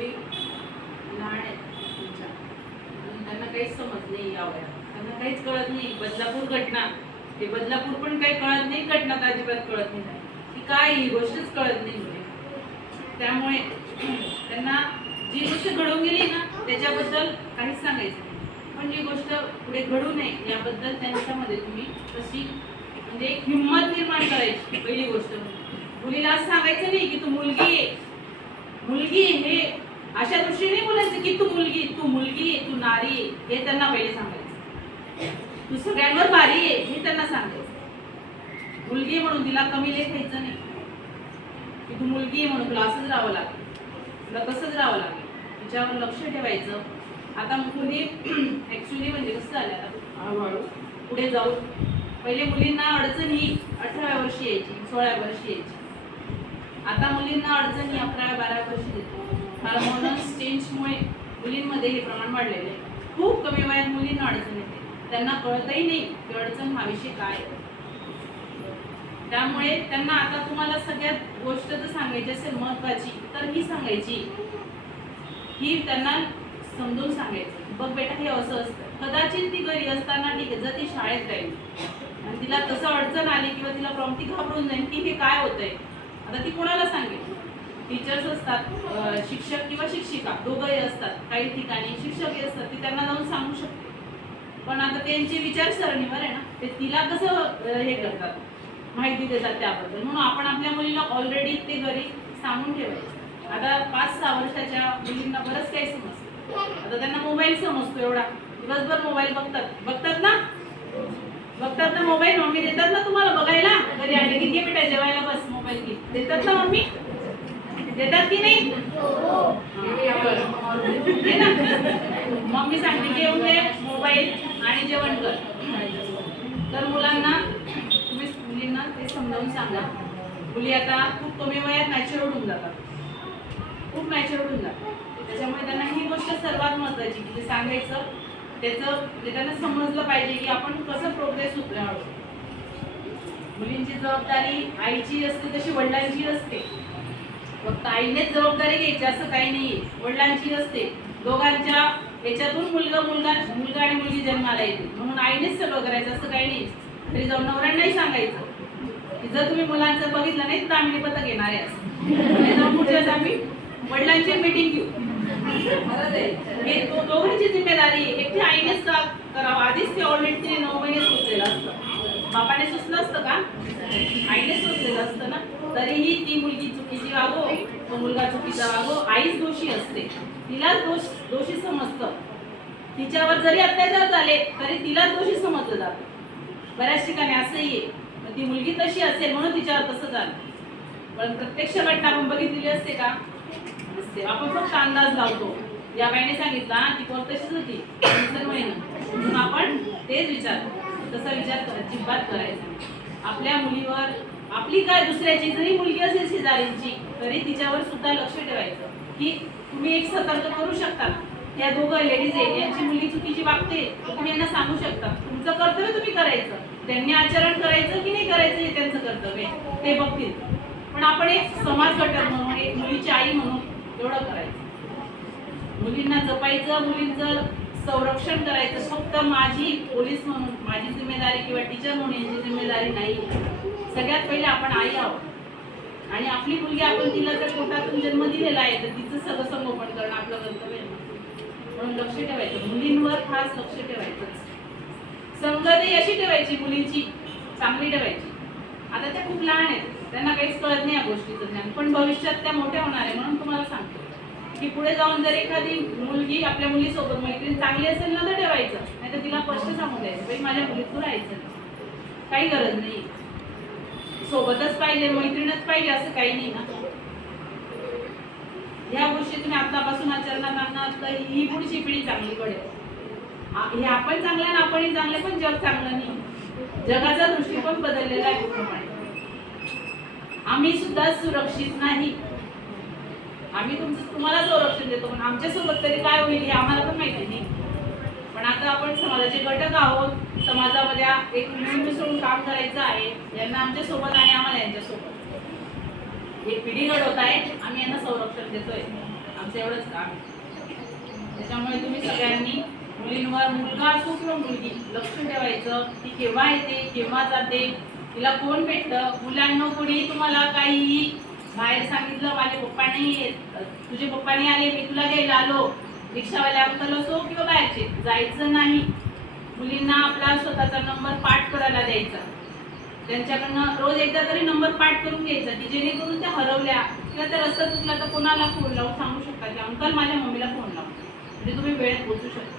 मुली लहान आहेत तुमच्या. त्यांना काहीच समज नाही यावया त्यांना काहीच कळत नाही. बदलापूर घटना. ते बदलापूर पण काही कळत नाही घटना तर अजिबात कळत नाही. की काय ही गोष्टच कळत नाही मुली त्यामुळे त्यांना जी गोष्ट घडून गेली ना त्याच्याबद्दल काहीच सांगायचं नाही. पण जी गोष्ट पुढे घडू नये याबद्दल त्यांच्यामध्ये तुम्ही कशी म्हणजे एक हिंमत निर्माण करायची पहिली गोष्ट. मुलीला असं सांगायचं नाही की तू मुलगी आहे. मुलगी आहे हे अशा दृष्टीने बोलायचं की तू मुलगी तू मुलगी आहे तू नारी आहे हे त्यांना पहिले सांगायचं. तू सगळ्यांवर भारी आहे हे त्यांना सांगायचं. मुलगी म्हणून तिला कमी लेखायचं नाही. की तू मुलगी म्हणून तुला असंच राहावं लागेल. तुला तसंच राहावं लागेल. तिच्यावर लक्ष ठेवायचं. आता मुली ऍक्च्युली म्हणजे कसं झालं आता? हळूहळू पुढे जाऊन पहिले मुलींना अडचण ही अठराव्या वर्षी यायची सोळाव्या वर्षी यायची. आता मुलींना अडचण ही अकराव्या बाराव्या वर्षी येते. हार्मोनल चेंजमुळे मुलींमध्ये हे प्रमाण वाढलेलं आहे. खूप कमी वयात मुलींना अडचण येते. त्यांना कळतही नाही की अडचण हा विषय काय आहे. त्यामुळे त्यांना आता तुम्हाला सगळ्यात गोष्ट जर सांगायची असेल महत्वाची तर ही सांगायची. ही त्यांना समजून सांगायचं बघ बेटा हे असं असतं. कदाचित ती घरी असताना ठीक आहे जर ती शाळेत राहील आणि तिला तसं अडचण आली किंवा तिला प्रॉब्लेम घाबरून जाईल की हे काय होतंय. आता ती कोणाला सांगेल? टीचर्स असतात शिक्षक किंवा शिक्षिका दोघंही असतात. काही ठिकाणी शिक्षकही असतात ती त्यांना जाऊन सांगू शकते. पण आता त्यांची विचारसरणीवर आहे ना ते तिला कसं हे करतात? माहिती देतात त्याबद्दल. म्हणून आपण आपल्या मुलीला ऑलरेडी ते घरी सांगून ठेवायचं. आता पाच सहा वर्षाच्या मुलींना बरंच काही समजतं. आता त्यांना मोबाईल समजतो एवढा. दिवसभर मोबाईल बघतात. बघतात ना? बघतात ना मोबाईल मम्मी देतात ना तुम्हाला बघायला? घरी आले की घे बेटा जेवायला बस मोबाईल घे. देतात ना मम्मी? देतात की नाही? दे ना. मम्मी सांगते की येऊन दे मोबाईल आणि जेवण कर. तर मुलांना तुम्ही मुलींना ते समजावून सांगा. मुली आता खूप कमी वयात मॅच्युअर्ड होऊन जातात. खूप मॅच्युअर्ड होऊन जातात. त्याच्यामुळे त्यांना ही गोष्ट सर्वात महत्वाची की ते सांगायचं त्याचं म्हणजे त्यांना समजलं पाहिजे की आपण कसं प्रोग्रेस होतोय मुलींची जबाबदारी आईची असते तशी वडिलांची असते. फक्त आईनेच जबाबदारी घ्यायची असं काही नाही वडिलांची असते दोघांच्या याच्यातून मुलगा मुलगा मुलगा आणि मुलगी जन्माला येते. म्हणून आईनेच सगळं करायचं असं काही नाही तरी जाऊन नवऱ्यांनाही सांगायचं की जर तुम्ही मुलांचं बघितलं नाही तर आम्ही पथक घेणार आहे असं. पुढच्या आम्ही वडिलांची मीटिंग घेऊ. हे दोघांची जिम्मेदारी एकटी आईनेच करावं. आधीच ते ऑलरेडी तिने नऊ महिने सुचलेलं असतं. बापाने सुचलं असतं का? आईने सुचलेलं असतं ना? तरीही ती मुलगी चुकीची वागो तो मुलगा चुकीचा वागो आईच दोषी असते. तिलाच दोष दोषी समजतं. तिच्यावर जरी अत्याचार झाले तरी तिलाच दोषी समजलं जातं. बऱ्याच ठिकाणी असंही आहे. मग ती मुलगी तशी असेल म्हणून तिच्यावर तसं झालं. पण प्रत्यक्ष घटना आपण बघितलेली असते का? नसते. आपण फक्त अंदाज लावतो. या बाईने सांगितलं ती कोण तशीच होती. म्हणून आपण तेच विचारतो. तसा विचार अजिबात करायचा आपल्या मुलीवर आपली काय दुसऱ्याची? जरी मुलगी असेल शेजारींची तरी तिच्यावर सुद्धा लक्ष ठेवायचं. की तुम्ही एक सतर्क करू शकता. या दोघं लेडीज आहेत यांची मुलगी चुकीची वागते तुम्ही यांना सांगू शकता. तुमचं कर्तव्य तुम्ही करायचं. त्यांनी आचरण करायचं की नाही करायचं हे त्यांचं कर्तव्य ते बघतील. पण आपण एक समाज घटक म्हणून एक मुलीची आई म्हणून एवढं करायचं. मुलींना जपायचं मुलींचं संरक्षण करायचं. फक्त माझी पोलीस म्हणून माझी जिम्मेदारी किंवा टीचर म्हणून यांची जिम्मेदारी नाही. सगळ्यात पहिले आपण आई आहोत. आणि आपली मुलगी आपण तिला जर पोटातून जन्म दिलेला आहे तर तिचं सगळं संगोपन करणं आपलं कर्तव्य आहे. म्हणून लक्ष ठेवायचं. मुलींवर खास लक्ष ठेवायचं. संगती अशी ठेवायची मुलींची चांगली ठेवायची. आता त्या खूप लहान आहेत. त्यांना काहीच कळत नाही या गोष्टीचं ज्ञान. पण भविष्यात त्या मोठ्या होणार आहे म्हणून तुम्हाला सांगतो. की पुढे जाऊन जर एखादी मुलगी आपल्या मुलीसोबत मैत्रीण चांगली असेल ना तर ठेवायचं. नाही तर तिला स्पष्ट सांगून द्यायचं माझ्या मुलीत राहायचं काही गरज नाही. सोबतच पाहिजे मैत्रीणच पाहिजे असं काही नाही ना. या गोष्टी तुम्ही आतापासून आचरणात आणणार तर ही पुढची पिढी चांगली पडेल. हे आपण चांगलं आणि आपणही चांगले पण जग चांगलं नाही. जगाचा दृष्टिकोन बदललेला आहे पूर्णपणे आम्ही सुद्धा सुरक्षित नाही. आम्ही तुमचं तुम्हाला संरक्षण देतो पण आमच्यासोबत तरी काय होईल हे आम्हाला पण माहिती नाही. पण आता आपण समाजाचे घटक आहोत. समाजामध्ये एक मिसळून काम करायचं आहे. यांना आमच्यासोबत आणि आम्हाला यांच्या सोबत. एक पिढी घडवत आहे. आम्ही यांना संरक्षण देतोय. आमचं एवढंच काम त्याच्यामुळे तुम्ही सगळ्यांनी मुलींवर मुलगा असो किंवा मुलगी लक्ष ठेवायचं. ती केव्हा येते केव्हा जाते तिला कोण भेटतं? मुलांना कोणी तुम्हाला काहीही बाहेर सांगितलं माझे पप्पा नाही येत. तुझे पप्पा नाही आले मी तुला घ्यायला आलो. रिक्षावाल्या अंकल असो किंवा बाहेरचे जायचं नाही. मुलींना आपला स्वतःचा नंबर पाठ करायला द्यायचा. त्यांच्याकडनं रोज एकदा तरी नंबर पाठ करून घ्यायचा की जेणेकरून त्या हरवल्या किंवा त्या रस्ता चुकला तर कोणाला फोन लावून सांगू शकता की अंकल माझ्या मम्मीला फोन लावतो म्हणजे तुम्ही वेळेत पोहोचू शकता.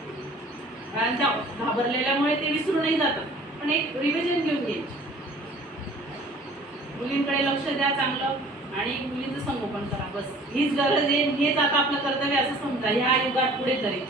कारण त्या घाबरलेल्यामुळे ते विसरूनही जातात. पण एक रिव्हिजन घेऊन घ्यायची. मुलींकडे लक्ष द्या चांगलं. आणि मुलींचं संगोपन करा. बस. हीच गरज आहे हेच आता आपलं कर्तव्य असं समजा. ह्या युगात पुढे तरी